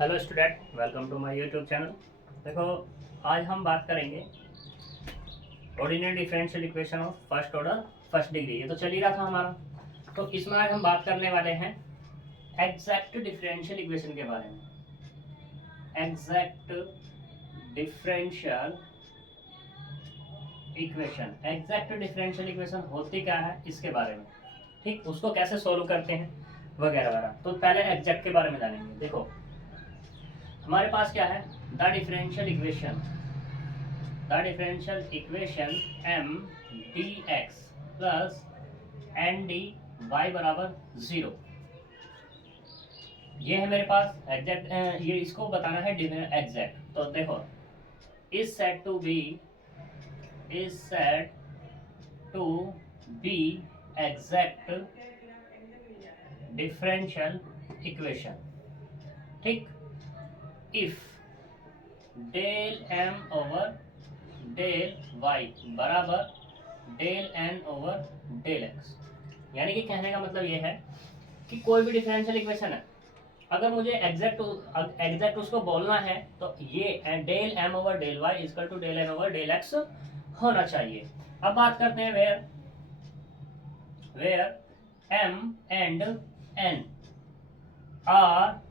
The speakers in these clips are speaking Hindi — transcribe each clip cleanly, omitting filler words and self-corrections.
Hello student, welcome to my YouTube channel. देखो, आज हम बात करेंगे ordinary differential equation of first order first degree. ये तो चल ही रहा था हमारा। तो इसमें आज हम बात करने वाले हैं एग्जैक्ट डिफरेंशियल इक्वेशन के बारे में। Exact differential equation, exact differential equation होती क्या है इसके बारे में, ठीक, उसको कैसे सोल्व करते हैं वगैरह वगैरह। तो पहले एग्जैक्ट के बारे में जानेंगे। देखो, हमारे पास क्या है, the differential equation M D x plus N D Y बराबर 0। ये है मेरे पास एग्जैक्ट। ये इसको बताना है एग्जैक्ट। तो देखो, is said to be exact differential equation, ठीक। If del M over del Y बराबर del N over del X. यानी कि कहने का मतलब ये है कि कोई भी डिफरेंशियल इक्वेशन है, अगर मुझे एग्जैक्ट उसको बोलना है तो ये del M over del Y equal to del N over del X होना चाहिए। अब बात करते हैं where M and N are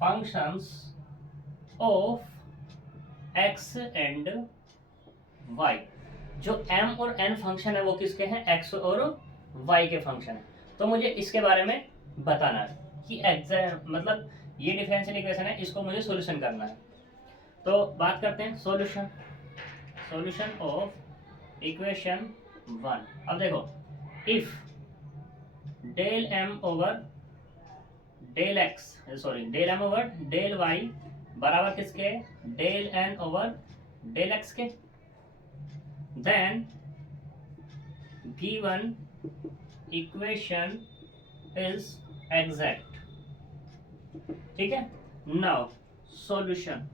functions of x and y। जो m और n फंक्शन है वो किसके हैं, x और y के फंक्शन है। तो मुझे इसके बारे में बताना है कि एग्जैक्ट मतलब ये डिफरेंशियल इक्वेशन है, इसको मुझे सॉल्यूशन करना है। तो बात करते हैं सॉल्यूशन ऑफ इक्वेशन 1। अब देखो, if del M over del X del M over del Y बराबर किसके, del N over del X के, then given equation is exact. ठीक है। नाउ सॉल्यूशन,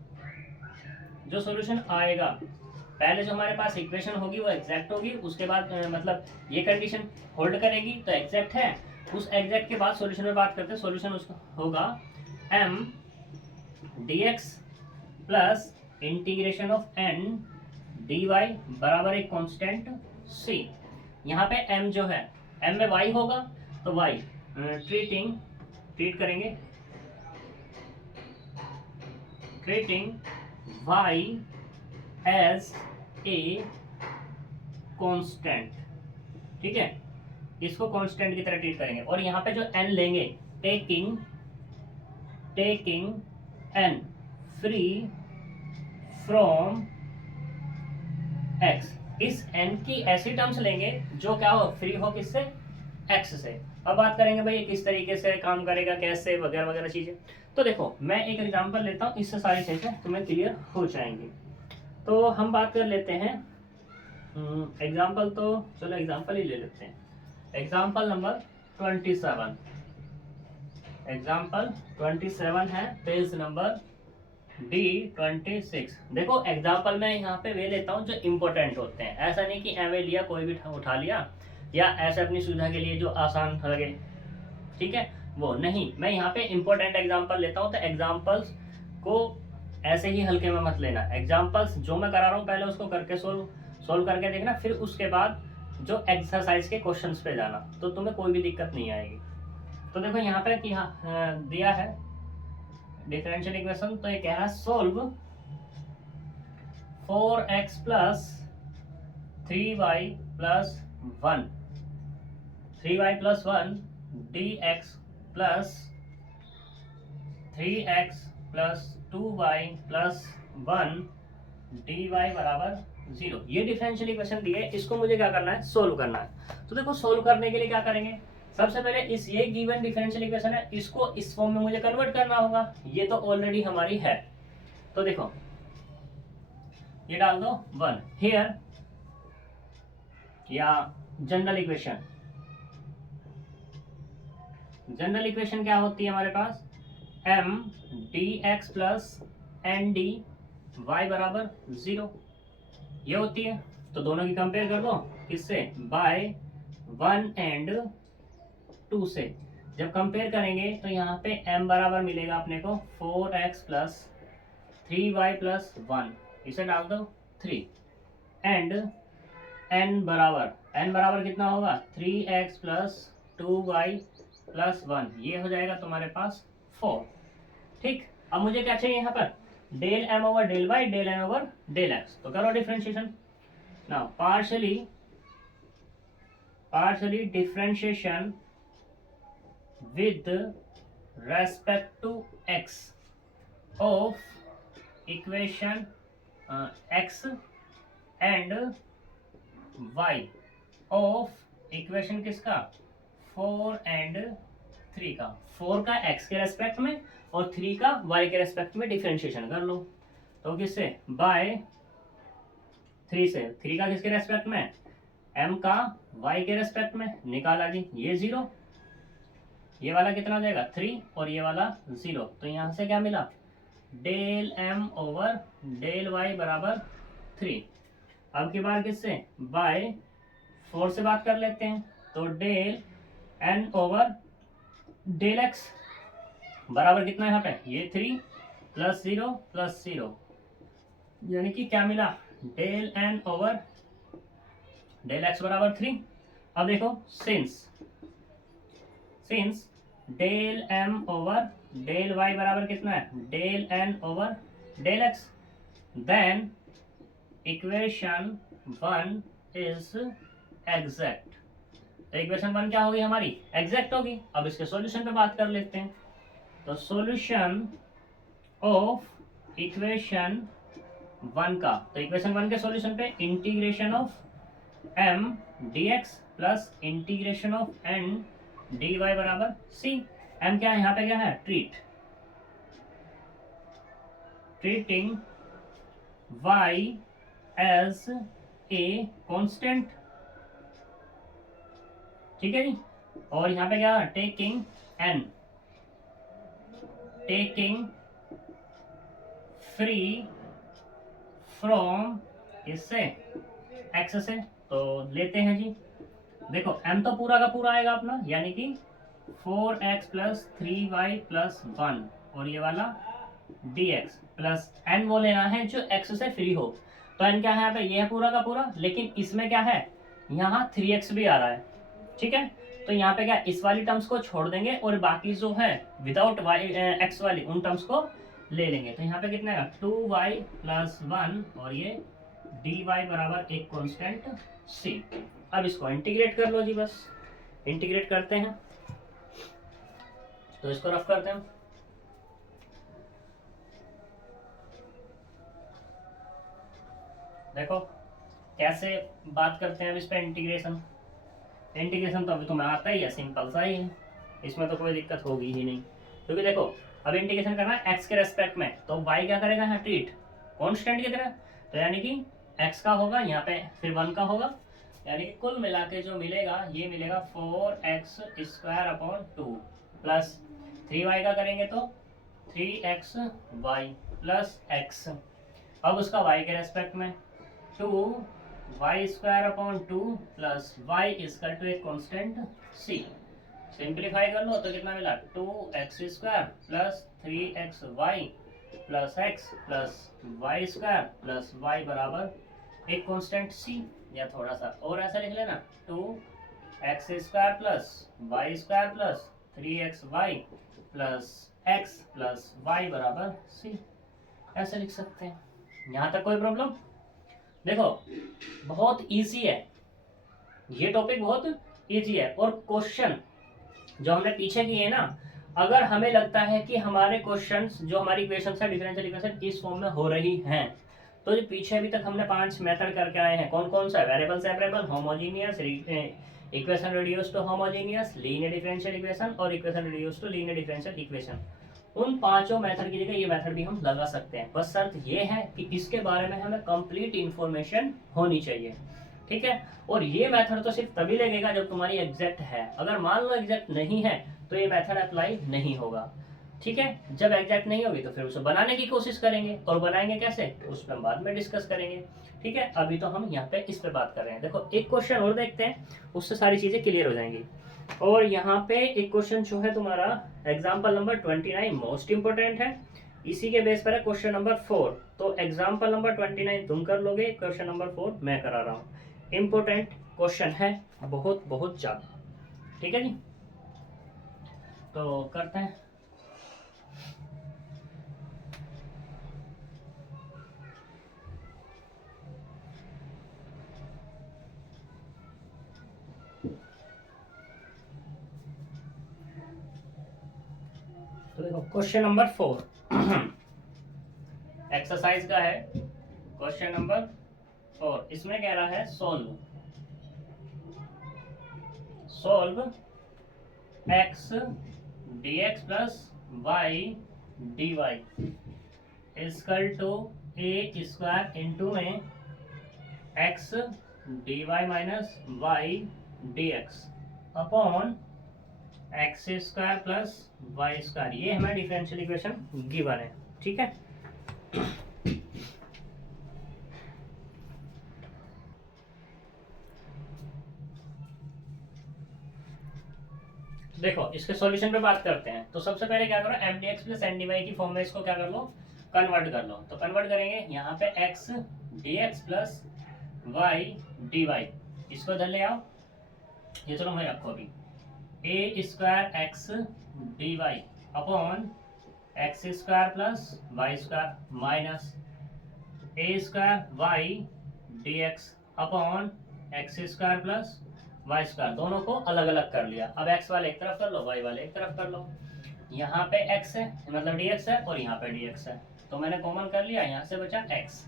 जो सॉल्यूशन आएगा, पहले जो हमारे पास इक्वेशन होगी वो एग्जैक्ट होगी, उसके बाद मतलब ये कंडीशन होल्ड करेगी तो एग्जैक्ट है। उस एग्जैक्ट के बाद सॉल्यूशन में बात करते हैं। सॉल्यूशन उसका होगा m dx plus integration of n dy बराबर एक कांस्टेंट c। यहाँ पे m जो है, m में y होगा तो y treating y as a constant, ठीक है, इसको कांस्टेंट की तरह ट्रीट करेंगे। और यहाँ पे जो n लेंगे, taking n free from x, इस n की ऐसी टर्म्स लेंगे जो क्या हो, फ्री हो किससे, x से। अब बात करेंगे भाई किस तरीके से काम करेगा, कैसे वगैरह वगैरह चीजें। तो देखो, मैं एक एग्जांपल लेता हूँ, इससे सारी चीजें तुम्हें क्लियर हो जाएंगी। तो हम बात कर लेते हैं एग्जाम्पल, तो चलो एग्जाम्पल ही ले लेते हैं। एग्जाम्पल नंबर 27, एग्जाम्पल 27 है, पेज नंबर D26। देखो, एग्जाम्पल में यहाँ पे वे लेता हूँ जो इम्पोर्टेंट होते हैं, ऐसा नहीं कि एवे लिया कोई भी उठा लिया, या ऐसे अपनी सुविधा के लिए जो आसान लगे, ठीक है, वो नहीं। मैं यहाँ पे इम्पोर्टेंट एग्जाम्पल लेता हूँ। तो एग्जाम्पल्स को ऐसे ही हल्के में मत लेना। एग्जाम्पल्स जो मैं करा रहा हूँ पहले उसको करके सोल्व करके देखना, फिर उसके बाद जो एक्सरसाइज के क्वेश्चंस पे जाना, तो तुम्हें कोई भी दिक्कत नहीं आएगी। तो देखो यहाँ पे दिया है डिफरेंशियल इक्वेशन। तो ये कह रहा है solve 4x plus 3y plus 1 dx plus 3x plus 2y plus 1 dy बराबर 0। ये डिफरेंशियल इक्वेशन दी है, इसको मुझे क्या करना है, सोल्व करना है। तो देखो, सोल्व करने के लिए क्या करेंगे, सबसे पहले इस ये गिवन डिफरेंशियल इक्वेशन है, इसको इस फॉर्म में मुझे कन्वर्ट करना होगा। ये तो ऑलरेडी हमारी है। तो देखो, ये डाल दो 1 हियर, या जनरल इक्वेशन क्या होती है हमारे पास, m dx plus n dy बराबर 0, ये होती है। तो दोनों की कंपेयर कर दो, किससे, बाय 1 एंड 2 से। जब कंपेयर करेंगे तो यहाँ पे m बराबर मिलेगा अपने को 4x प्लस 3y प्लस 1, इसे डाल दो 3, एंड n बराबर कितना होगा 3x प्लस 2y प्लस 1, ये हो जाएगा तुम्हारे पास 4। ठीक, अब मुझे क्या चाहिए यहाँ पर, del m over del y del n over del x, तो करो differentiation. Now partially differentiation with respect to x of equation x and y of equation किसका 4 एंड 3 का, 4 का x के रेस्पेक्ट में और 3 का y के रेस्पेक्ट में डिफरेंशिएशन कर लो। तो किससे, बाय 3 से, 3 का किसके रेस्पेक्ट में, m का y के रेस्पेक्ट में, निकाला जी, ये 0, ये वाला कितना हो जाएगा 3 और ये वाला 0, तो यहाँ से क्या मिला, del m over del y बराबर 3। अब की बार किससे, बाय 4 से बात कर लेते हैं, तो del n over del x बराबर कितना है यहाँ पे, ये 3 प्लस 0 प्लस 0, यानी कि क्या मिला, del n over del x बराबर 3। अब देखो since del m over del y बराबर कितना है, del n over del x, then equation 1 is exact. तो इक्वेशन 1 क्या होगी हमारी, एग्जैक्ट होगी। अब इसके सॉल्यूशन पे बात कर लेते हैं। तो सॉल्यूशन ऑफ इक्वेशन 1 का, तो इक्वेशन 1 के सॉल्यूशन पे integration of m dx plus integration of n dy बराबर c। m क्या है यहाँ पे, क्या है, treating y as a constant, ठीक है जी। और यहाँ पे क्या है, टेकिंग फ्री फ्रॉम इससे x से, तो लेते हैं जी। देखो m तो पूरा का पूरा आएगा अपना, यानी कि 4x प्लस 3y प्लस 1 और ये वाला dx प्लस n वो लेना है जो x से फ्री हो। तो n क्या है यहाँ पे, ये है पूरा का पूरा, लेकिन इसमें क्या है, यहाँ 3x भी आ रहा है, ठीक है। तो यहाँ पे क्या, इस वाली टर्म्स को छोड़ देंगे और बाकी जो है विदाउट x वाली उन टर्म्स को ले लेंगे। तो यहाँ पे कितना है, 2y प्लस 1 और ये dy बराबर एक कांस्टेंट c। अब इसको इंटीग्रेट कर लो जी, बस इंटीग्रेट करते हैं। तो इसको रफ करते हैं। देखो कैसे बात करते हैं अब इस पे इंटीग्रेशन तो अभी तुम्हें आता ही है, सिंपल सा ही है, इसमें तो कोई दिक्कत होगी ही नहीं। क्योंकि देखो अब इंटीग्रेशन करना है x के रेस्पेक्ट में, तो y क्या करेगा यहाँ, ट्रीट कांस्टेंट की तरह, तो यानी कि x का होगा यहाँ पे, फिर 1 का होगा, यानी कि कुल मिला के जो मिलेगा ये मिलेगा 4x square upon 2 plus 3y का करेंगे तो 3xy प्लस x। अब उसका y के रेस्पेक्ट में 2y square upon 2 plus y equal to एक कांस्टेंट c। सिंप्लीफाई कर लो तो कितना मिला, 2x square plus 3xy plus x plus y square plus y बराबर एक कांस्टेंट c। या थोड़ा सा और ऐसा लिख लेना, 2x square plus y square plus 3xy plus x plus y बराबर c, ऐसे लिख सकते हैं। यहाँ तक कोई प्रॉब्लम? देखो बहुत इजी है ये टॉपिक, बहुत इजी है। और क्वेश्चन जो हमने पीछे किए ना, अगर हमें लगता है कि हमारे क्वेश्चंस जो हमारी इक्वेशंस है डिफरेंशियल इक्वेशन इस फॉर्म में हो रही हैं, तो जो पीछे अभी तक हमने 5 मेथड करके आए हैं, कौन कौन सा, variable separable, homogeneous, equation reduce to homogeneous, linear differential equation और equation reduce to linear differential equation, उन पांचों मेथड की जगह ये मेथड भी हम लगा सकते हैं। बस शर्त ये है कि इसके बारे में हमें कंप्लीट इंफॉर्मेशन होनी चाहिए, ठीक है। और ये मेथड तो सिर्फ तभी लगेगा जब तुम्हारी एग्जैक्ट है, अगर मान लो एग्जैक्ट नहीं है तो ये मेथड अप्लाई नहीं होगा, ठीक है। जब एग्जैक्ट नहीं होगी तो फिर उसे बनाने की कोशिश करेंगे, और बनाएंगे कैसे उस पर बाद में डिस्कस करेंगे, ठीक है। अभी तो हम यहाँ पे इस पे बात कर रहे हैं। देखो एक क्वेश्चन और देखते हैं, उससे सारी चीजें क्लियर हो जाएंगी। और यहाँ पे एक क्वेश्चन जो है तुम्हारा एग्जाम्पल नंबर 29 मोस्ट इंपोर्टेंट है, इसी के बेस पर है क्वेश्चन नंबर 4। तो एग्जाम्पल नंबर 29 तुम कर लोगे, क्वेश्चन नंबर 4 मैं करा रहा हूँ। इंपोर्टेंट क्वेश्चन है बहुत बहुत ज्यादा, ठीक है जी। तो करते हैं। तो देखो क्वेश्चन नंबर 4 एक्सरसाइज का है, क्वेश्चन नंबर 4। इसमें कह रहा है solve x dx plus y dy equal to a square into में x dy minus y dx upon x square plus Y square. ये हमारा डिफरेंशियल इक्वेशन गिवन है, ठीक है। देखो इसके सॉल्यूशन पे बात करते हैं। तो सबसे पहले क्या करो, M D x plus N D Y की फॉर्म में इसको क्या कर लो, कन्वर्ट कर लो। तो कन्वर्ट करेंगे यहाँ पे x d x plus y d y, इसको इधर ले आओ। ये चलो मैं रखो अभी, a square x d y upon x square plus Y square minus A square y d x upon x square plus Y square. दोनों को अलग अलग कर लिया। अब एक्स वाले एक तरफ कर लो, वाई वाले एक तरफ कर लो। यहाँ पे एक्स है मतलब डी एक्स है और यहाँ पे डी एक्स है, तो मैंने कॉमन कर लिया। यहाँ से बचा एक्स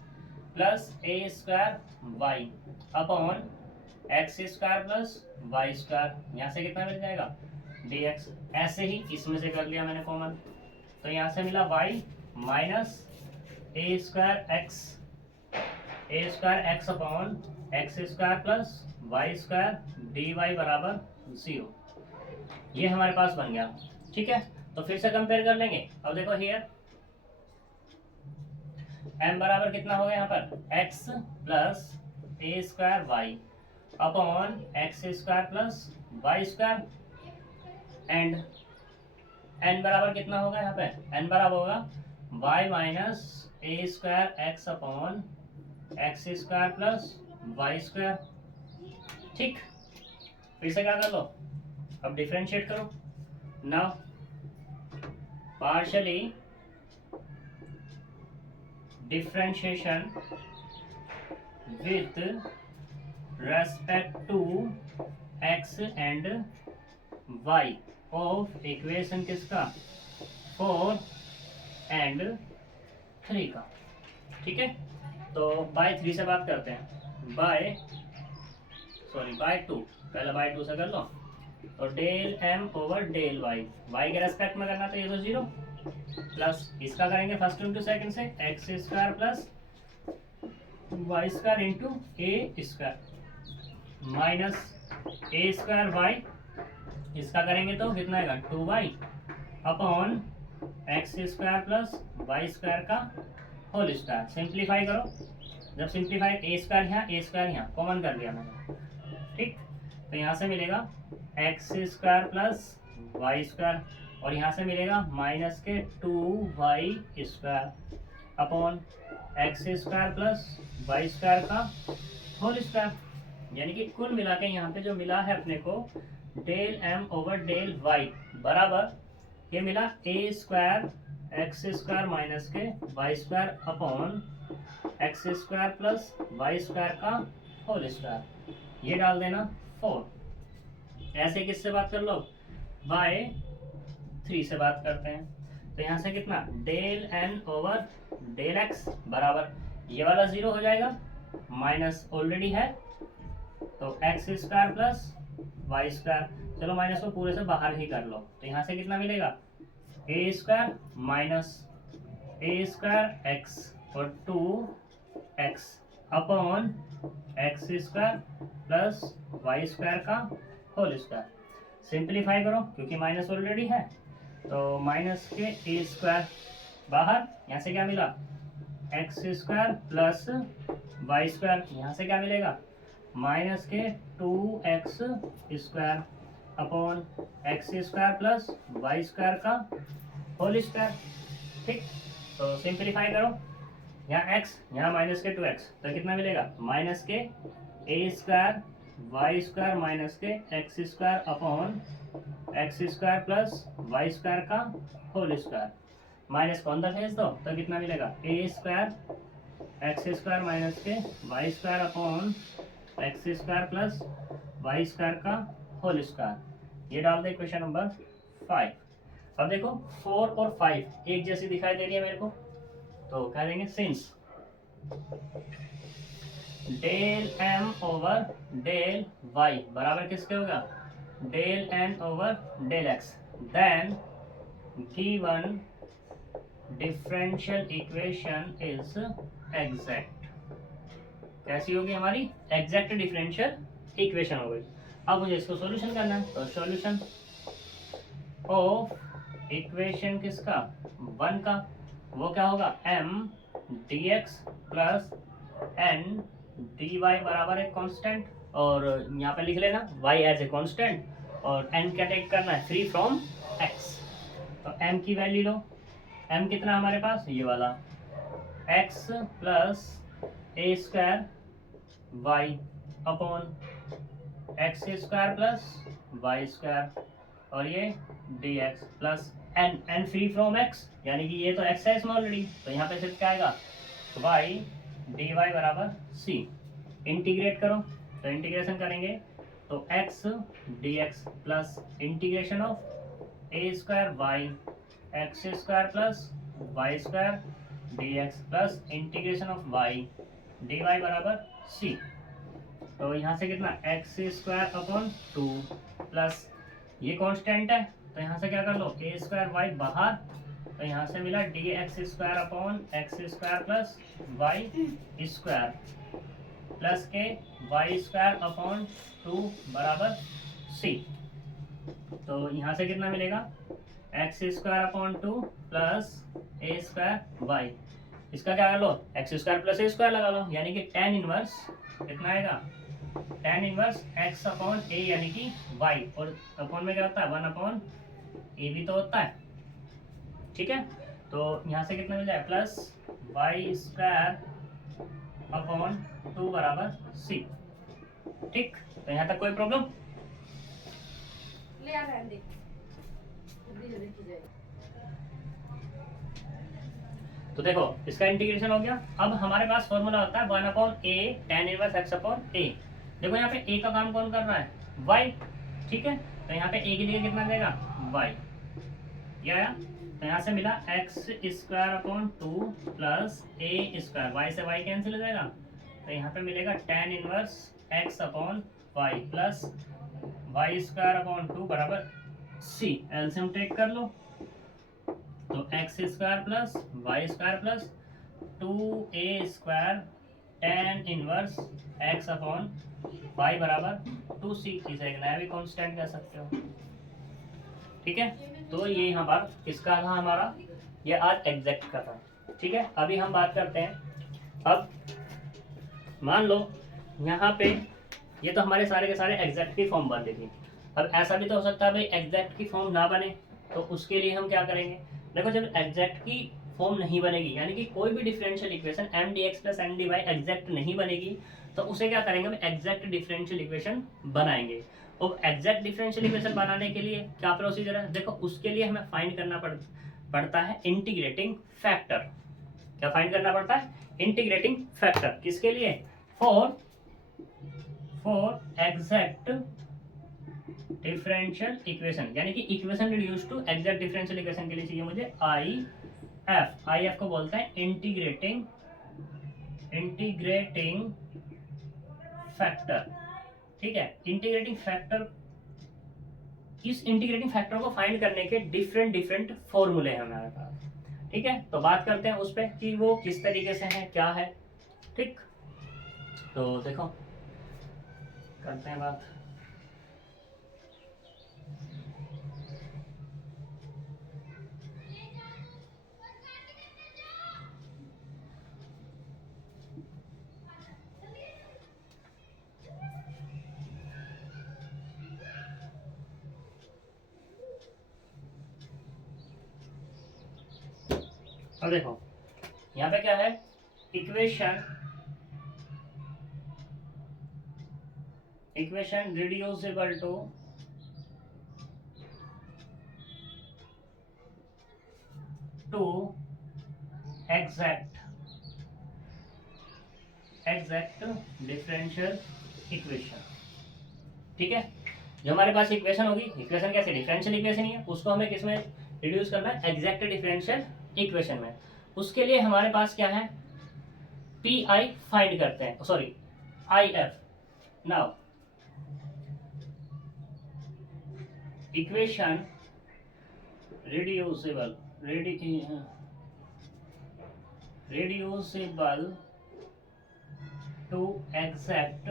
प्लस ए square Y upon x square plus Y square. यहाँ से कितना मिल जाएगा, डी एक्स। ऐसे ही इसमें से कर लिया मैंने कॉमन, तो यहाँ से मिला वाई माइनस ए square x upon x square plus Y square d Y बराबर 0। ये हमारे पास बन गया, ठीक है। तो फिर से कंपेयर कर लेंगे। अब देखो हियर m बराबर कितना हो गया यहाँ पर, x plus A square Y upon x square plus Y square and n बराबर कितना होगा यहाँ पे, n बराबर होगा y माइनस ए square x upon x square plus Y square, ठीक। फिर से क्या कर लो, अब डिफरेंशिएट करो। Now partially differentiation with respect to x and y of equation किसका, 4 एंड 3 का, ठीक है। तो बाय 3 से बात करते हैं, बाय 2, पहले बाय 2 से कर लो। तो del m over del y के रेस्पेक्ट में करना, तो ये तो 0 प्लस इसका करेंगे फर्स्ट इंटू सेकंड से x square plus Y square into a square minus A square Y, इसका करेंगे तो कितना आएगा 2y upon x square plus Y square का होल स्क्वायर। सिंप्लीफाई करो, जब सिंप्लीफाई ए स्क्वायर यहाँ कॉमन कर दिया मैंने, ठीक। तो यहाँ से मिलेगा x square plus Y square और यहाँ से मिलेगा माइनस के 2y square upon x square plus Y square का होल स्क्वायर। यानी कि कुल मिला के यहाँ पे जो मिला है अपने को del m over del y बराबर ये मिला A square X square minus के Y square upon x square plus Y square का होल स्क्वायर। ये डाल देना 4। ऐसे किससे बात कर लो, बाय 3 से बात करते हैं। तो यहाँ से कितना del n over del x बराबर ये वाला 0 हो जाएगा, माइनस ऑलरेडी है तो X square plus Y square. चलो माइनस को पूरे से बाहर ही कर लो। तो यहाँ से कितना मिलेगा A square minus A square X और 2x upon x square plus Y square का होल स्क्वायर। सिंप्लीफाई करो क्योंकि माइनस ऑलरेडी है, तो माइनस के ए स्क्वायर बाहर, यहाँ से क्या मिला X square plus Y square, यहाँ से क्या मिलेगा माइनस के 2x square upon x square plus Y square का होल स्क्वायर। ठीक, तो सिंप्लीफाई करो, यहाँ x यहाँ माइनस के 2x, तो कितना मिलेगा माइनस के A square Y square minus के X square upon x square plus Y square का होल स्क्वायर। माइनस को अंदर भेज दो तो कितना मिलेगा A square X square minus के Y square upon x square plus Y square का होल स्क्वायर। ये डाल दे क्वेश्चन नंबर 5। अब देखो 4 और 5 एक जैसी दिखाई दे रही है मेरे को, तो कह देंगे since del M over del Y बराबर किसके होगा del N over del X, then given differential equation is exact. कैसी होगी हमारी एग्जैक्ट डिफरेंशियल इक्वेशन हो गई। अब मुझे इसको सॉल्यूशन करना है, तो सॉल्यूशन ऑफ इक्वेशन किसका 1 का, वो क्या होगा m dx plus n dy बराबर एक कांस्टेंट, और यहाँ पे लिख लेना y एज ए कांस्टेंट और n क्या टेक करना है फ्री फ्रॉम x। तो m की वैल्यू लो, m कितना हमारे पास ये वाला x प्लस ए square Y upon x square plus Y square, और ये dx plus n free from x, यानी कि ये तो x है इसमें ऑलरेडी, तो यहाँ पे सिर्फ क्या आएगा y dy बराबर c। इंटीग्रेट करो, तो इंटीग्रेशन करेंगे तो x dx plus integration of A square Y X square plus Y square dx plus integration of y dy बराबर c। तो यहाँ से कितना एक्स स्क्वायर अपॉन 2 प्लस ये कांस्टेंट है, तो यहाँ से क्या कर लो ए स्क्वायर वाई बाहर, तो यहाँ से मिला D X square upon x square plus Y square plus के वाई स्क्वायर अपॉन 2 बराबर सी। तो यहाँ से कितना मिलेगा एक्स स्क्वायर अपॉन 2 प्लस ए स्क्वायर वाई, इसका क्या कर लो एक्स स्क्वायर प्लस ए स्क्वायर लगा लो, यानी कि tan इनवर्स कितना आएगा tan inverse x upon A यानी कि y, और अपॉन में क्या होता है 1 अपॉन ए भी तो होता है। ठीक है, तो यहाँ से कितना मिल जाए प्लस वाई स्क्वायर अपॉन 2 बराबर c। ठीक, तो यहाँ तक कोई प्रॉब्लम ले आ रहा है देख देखी जाए। तो देखो इसका इंटीग्रेशन हो गया। अब हमारे पास फॉर्मूला होता है 1 अपॉन ए tan इनवर्स x अपॉन ए। देखो यहाँ पे a का काम कौन कर रहा है y, ठीक है, तो यहाँ पे a के लिए कितना देगा y, ये आया, तो यहाँ से मिला एक्स स्क्वायर अपॉन 2 प्लस ए स्क्वायर, वाई से वाई कैंसिल हो जाएगा, तो यहाँ पे मिलेगा tan inverse x upon Y plus Y square upon 2 बराबर c। एलसीएम टेक कर लो, तो X square plus Y square plus 2a square tan inverse x upon Y बराबर 2c। इसे एक नया भी कांस्टेंट कह सकते हो। ठीक है, तो ये यहाँ पर किसका था हमारा, ये आज एग्जैक्ट का था। ठीक है, अभी हम बात करते हैं। अब मान लो यहाँ पे ये तो हमारे सारे के सारे एग्जैक्ट की फॉर्म बन रही थी। अब ऐसा भी तो हो सकता है भाई एग्जैक्ट की फॉर्म ना बने, तो उसके लिए हम क्या करेंगे, देखो जब एग्जैक्ट की फॉर्म नहीं बनेगी, यानी कि कोई भी differential equation M D x plus M D Y exact नहीं बनेगी, तो उसे क्या करेंगे हम एग्जैक्ट डिफरेंशियल इक्वेशन बनाएंगे। और एग्जैक्ट डिफरेंशियल इक्वेशन बनाने के लिए क्या प्रोसीजर है, देखो उसके लिए हमें फाइंड करना पड़ता है इंटीग्रेटिंग फैक्टर। क्या फाइंड करना पड़ता है इंटीग्रेटिंग फैक्टर, किसके लिए फॉर एग्जैक्ट डिफरेंशियल इक्वेशन, यानी कि equation reduce to exact differential equation के लिए चाहिए मुझे आई एफ को बोलते हैं इंटीग्रेटिंग फैक्टर। ठीक है, इंटीग्रेटिंग फैक्टर, इस इंटीग्रेटिंग फैक्टर को फाइंड करने के डिफरेंट फॉर्मूले हैं हमारे पास। ठीक है, तो बात करते हैं उस पर कि वो किस तरीके से है क्या है। ठीक, तो देखो करते हैं बात। अब देखो यहाँ पे क्या है, equation reducible to exact differential equation. ठीक है, जो हमारे पास इक्वेशन होगी, इक्वेशन कैसे, डिफरेंशियल इक्वेशन ही है, उसको हमें किसमें रिड्यूस करना है, एग्जैक्ट डिफरेंशियल इक्वेशन में। उसके लिए हमारे पास क्या है, पी आई फाइंड करते हैं, sorry I F. Now equation reducible to exact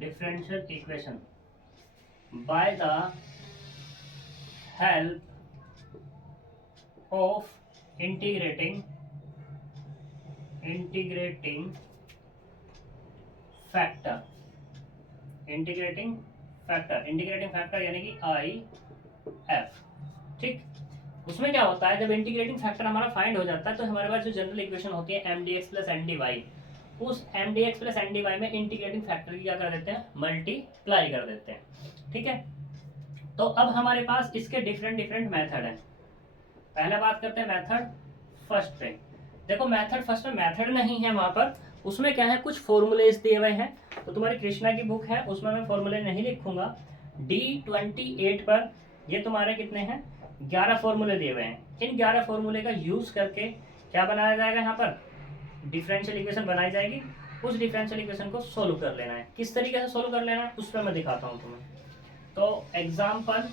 differential equation by the help of integrating factor यानी कि आई एफ। ठीक, उसमें क्या होता है, जब इंटीग्रेटिंग फैक्टर हमारा फाइंड हो जाता है तो हमारे पास जो जनरल इक्वेशन होती है m D x plus N D y, उस m D x plus N D y में इंटीग्रेटिंग फैक्टर की क्या कर देते हैं, मल्टीप्लाई कर देते हैं। ठीक है, तो अब हमारे पास इसके डिफरेंट मेथड हैं। पहले बात करते हैं मेथड फर्स्ट पे। देखो मेथड फर्स्ट में मेथड नहीं है वहां पर, उसमें क्या है, कुछ फॉर्मूलेज दिए हुए हैं। तो तुम्हारी कृष्णा की बुक है, उसमें मैं फॉर्मूले नहीं लिखूंगा। D28 पर ये तुम्हारे कितने हैं, 11 फॉर्मूले दिए हुए हैं। इन 11 फॉर्मूले का यूज करके क्या बनाया जाएगा, यहाँ पर डिफरेंशियल इक्वेशन बनाई जाएगी। उस डिफरेंशियल इक्वेशन को सोल्व कर लेना है। किस तरीके से सोल्व कर लेना है उस पर मैं दिखाता हूँ तुम्हें। तो एग्जाम्पल,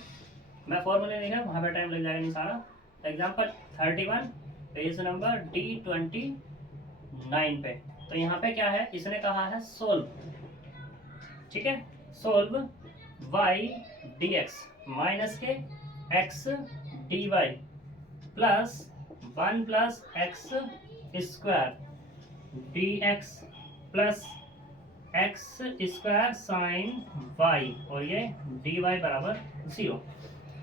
मैं फॉर्मूले नहीं है, वहाँ पर टाइम लग जाएगा नहीं सारा। एग्जाम्पल 31 पेज नंबर D29 पे। तो यहाँ पे क्या है, इसने कहा है सोल्व। ठीक है, सोल्व y dx माइनस के x dy plus 1 plus X square dx plus X square sine y, और ये dy बराबर 0,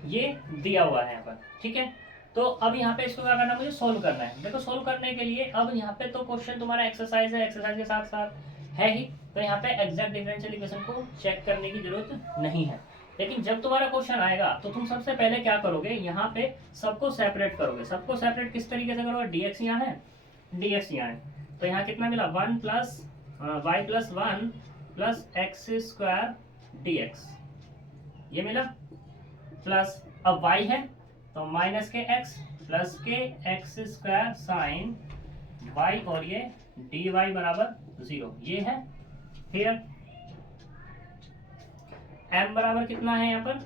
ये दिया हुआ है यहाँ पर। ठीक है, तो अब यहाँ पे इसको क्या करना है, मुझे सोल्व करना है। देखो सोल्व करने के लिए अब यहाँ पे तो क्वेश्चन तुम्हारा एक्सरसाइज है, एक्सरसाइज के साथ साथ है ही, तो यहाँ पे एग्जैक्ट डिफरेंशियल इक्वेशन को चेक करने की जरूरत नहीं है। लेकिन जब तुम्हारा क्वेश्चन आएगा तो तुम सबसे पहले क्या करोगे, यहाँ पे सबको सेपरेट करोगे। सबको सेपरेट किस तरीके से करोगे, dx यहाँ है, dx यहाँ है, तो यहाँ कितना मिला, 1 plus Y plus 1 plus X square dx, ये मिला। प्लस अब y है तो माइनस के x प्लस के एक्स स्क्वायर साइन y, और ये dy बराबर 0, ये है। फिर m बराबर कितना है यहाँ पर,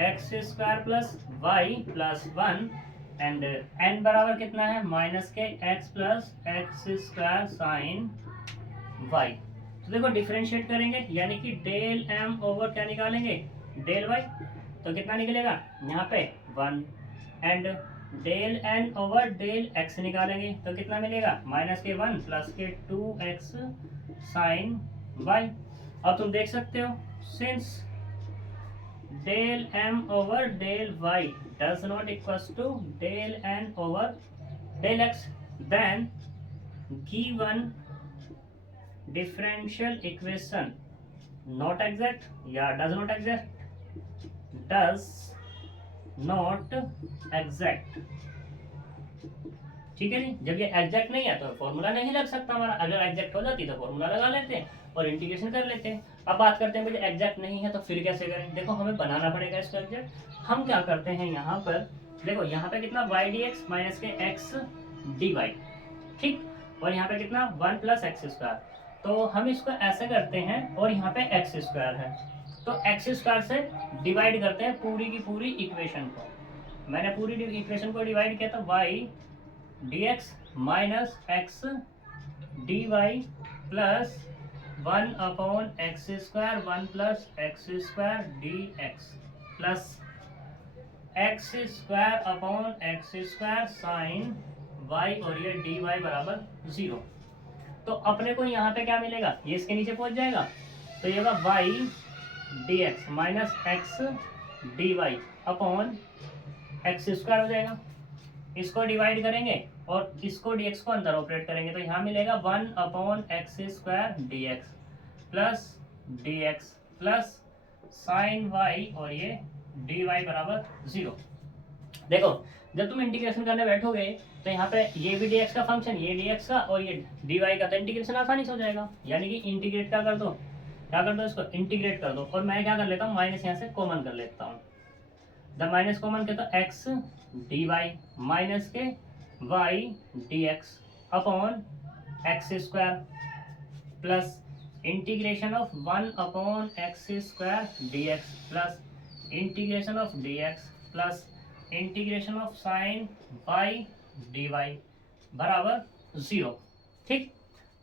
X square plus Y plus 1, and n बराबर कितना है, माइनस के x plus X square sine y। तो देखो डिफरेंशिएट करेंगे, यानी कि डेल m ओवर क्या निकालेंगे, डेल y, तो कितना निकलेगा यहाँ पे 1, and del n over del x निकालेंगे तो कितना मिलेगा, माइनस के 1 प्लस के 2x साइन y। अब तुम देख सकते हो, since del m over del y does not equals to del n over del x, then given differential equation not exact या does not exact, does not exact. ठीक है जी, जब ये एग्जैक्ट नहीं है तो फॉर्मूला नहीं लग सकता हमारा। अगर एग्जैक्ट हो जाती तो फॉर्मूला लगा लेते हैं और इंटीग्रेशन कर लेते हैं। अब बात करते हैं मुझे एग्जैक्ट नहीं है तो फिर कैसे करें। देखो हमें बनाना पड़ेगा इसको एग्जैक्ट। हम क्या करते हैं यहाँ पर, देखो यहाँ पे कितना y dx माइनस के x dy, ठीक, और यहाँ पे कितना 1 प्लस एक्स स्क्वायर, तो हम इसको ऐसे करते हैं और यहाँ पे एक्स स्क्वायर है तो एक्स स्क्वायर से डिवाइड करते हैं पूरी की पूरी इक्वेशन को। मैंने पूरी इक्वेशन को डिवाइड किया था, y dx minus x dy plus 1 upon x square 1 plus X square dx plus X square upon x square sine y, और ये dy बराबर 0। तो अपने को यहाँ पे क्या मिलेगा, ये इसके नीचे पहुंच जाएगा, तो ये होगा y dx minus x dy upon x square हो जाएगा। इसको डिवाइड करेंगे और इसको dx को अंदर ऑपरेट करेंगे, तो यहाँ मिलेगा 1/x² dx plus dx plus sign y और ये dy बराबर 0। देखो जब तुम इंटीग्रेशन करने बैठोगे तो यहाँ पे ये भी dx का फंक्शन, ये dx का और ये dy का, तो इंटीग्रेशन आसानी से हो जाएगा। यानी कि इंटीग्रेट क्या कर दो इसको इंटीग्रेट कर दो, और मैं क्या कर लेता हूँ माइनस यहाँ से कॉमन कर लेता हूँ। द माइनस कॉमन के तो x dy माइनस के y dx upon x² plus integration of 1/x² dx plus integration of dx plus integration of sine y dy बराबर 0। ठीक,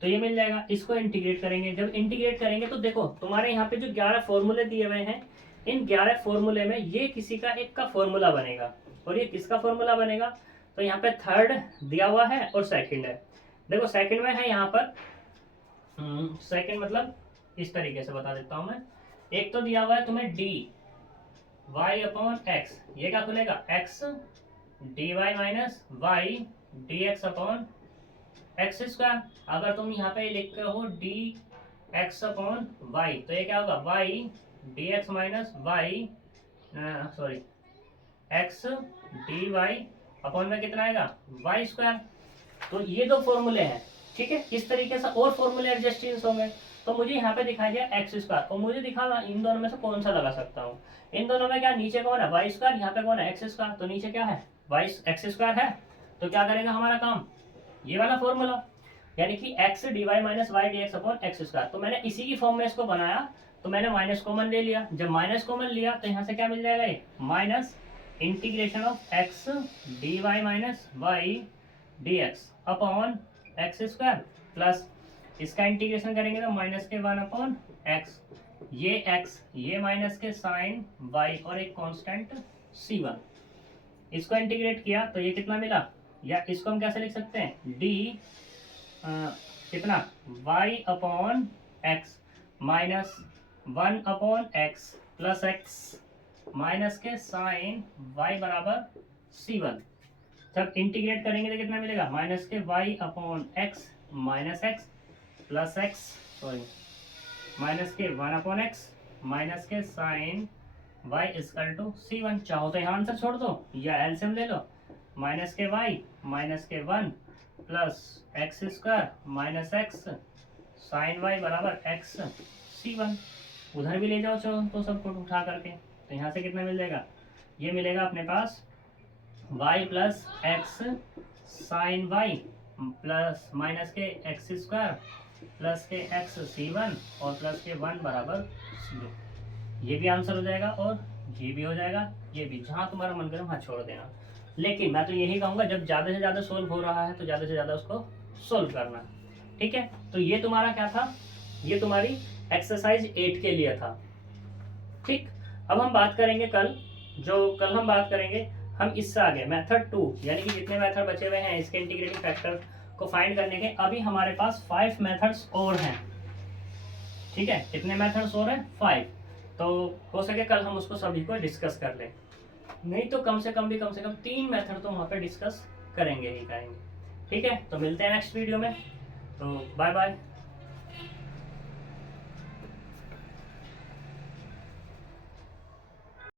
तो ये मिल जाएगा। इसको इंटीग्रेट करेंगे, जब इंटीग्रेट करेंगे तो देखो तुम्हारे यहाँ पे जो 11 फॉर्मूले दिए हुए हैं, इन 11 फॉर्मूले में ये किसी का एक का फॉर्मूला बनेगा, और ये किसका फॉर्मूला बनेगा, तो यहाँ पे थर्ड दिया हुआ है और सेकंड है। देखो सेकंड में है यहाँ पर सेकंड मतलब इस तरीके से बता देता हूँ मैं। एक तो दिया हुआ है तुम्हें dy अपॉन x, ये क्या खुलेगा x dy minus y dx upon x²। अगर तुम यहाँ पे लिखते हो dx अपॉन y, तो ये क्या होगा y dx minus y x dy upon में कितना आएगा y²। तो ये दो फॉर्मूले हैं, ठीक है। इस तरीके से और फॉर्मूले एडजस्टेंस होंगे। तो मुझे यहाँ पे दिखाई दिया x², और मुझे दिखाना इन दोनों में से कौन सा लगा सकता हूँ। इन दोनों में क्या, नीचे कौन है y², यहाँ पे कौन है x², तो नीचे क्या है x² है, तो क्या करेगा हमारा काम, ये वाला फॉर्मूला, यानी कि x dy minus y dx upon x²। तो मैंने इसी की फॉर्म में इसको बनाया, तो मैंने माइनस कॉमन ले लिया। जब माइनस कॉमन लिया तो यहाँ से क्या मिल जाएगा, ये minus integration of x dy minus y dx upon x² plus इसका इंटीग्रेशन करेंगे तो माइनस के 1/x, ये x, ये माइनस के साइन y और एक कांस्टेंट c1। इसको इंटीग्रेट किया तो ये कितना मिला, या इसको हम कैसे लिख सकते हैं, d कितना y upon x minus 1/x plus x minus के साइन y बराबर c1। जब इंटीग्रेट करेंगे तो कितना मिलेगा, माइनस के y upon x minus x plus x minus के 1/x माइनस के sign y equal to c1। चाहो तो यहाँ आंसर छोड़ दो या एलसीएम ले लो, माइनस के y माइनस के 1 plus x² minus x sine y बराबर x c1। उधर भी ले जाओ चाहो तो सबको उठा करके, तो यहाँ से कितना मिल जाएगा, ये मिलेगा अपने पास y plus x sine y plus minus के x² प्लस के x c1 और प्लस के 1 बराबर 0। ये भी आंसर हो जाएगा और ये भी हो जाएगा, ये भी, जहाँ तुम्हारा मन करे वहाँ छोड़ देना। लेकिन मैं तो यही कहूँगा जब ज़्यादा से ज़्यादा सोल्व हो रहा है तो ज़्यादा से ज़्यादा उसको सोल्व करना, ठीक है। तो ये तुम्हारा क्या था, ये तुम्हारी एक्सरसाइज 8 के लिए था, ठीक। अब हम बात करेंगे कल हम बात करेंगे हम इससे आगे मेथड 2, यानी कि जितने मेथड बचे हुए हैं इसके इंटीग्रेटिंग फैक्टर को फाइंड करने के, अभी हमारे पास 5 मेथड्स और हैं, ठीक है। कितने मेथड्स और हैं, 5। तो हो सके कल हम उसको सभी को डिस्कस कर लें, नहीं तो कम से कम 3 मेथड तो वहाँ पे डिस्कस करेंगे ही, ठीक है। तो मिलते हैं नेक्स्ट वीडियो में, तो बाय बाय।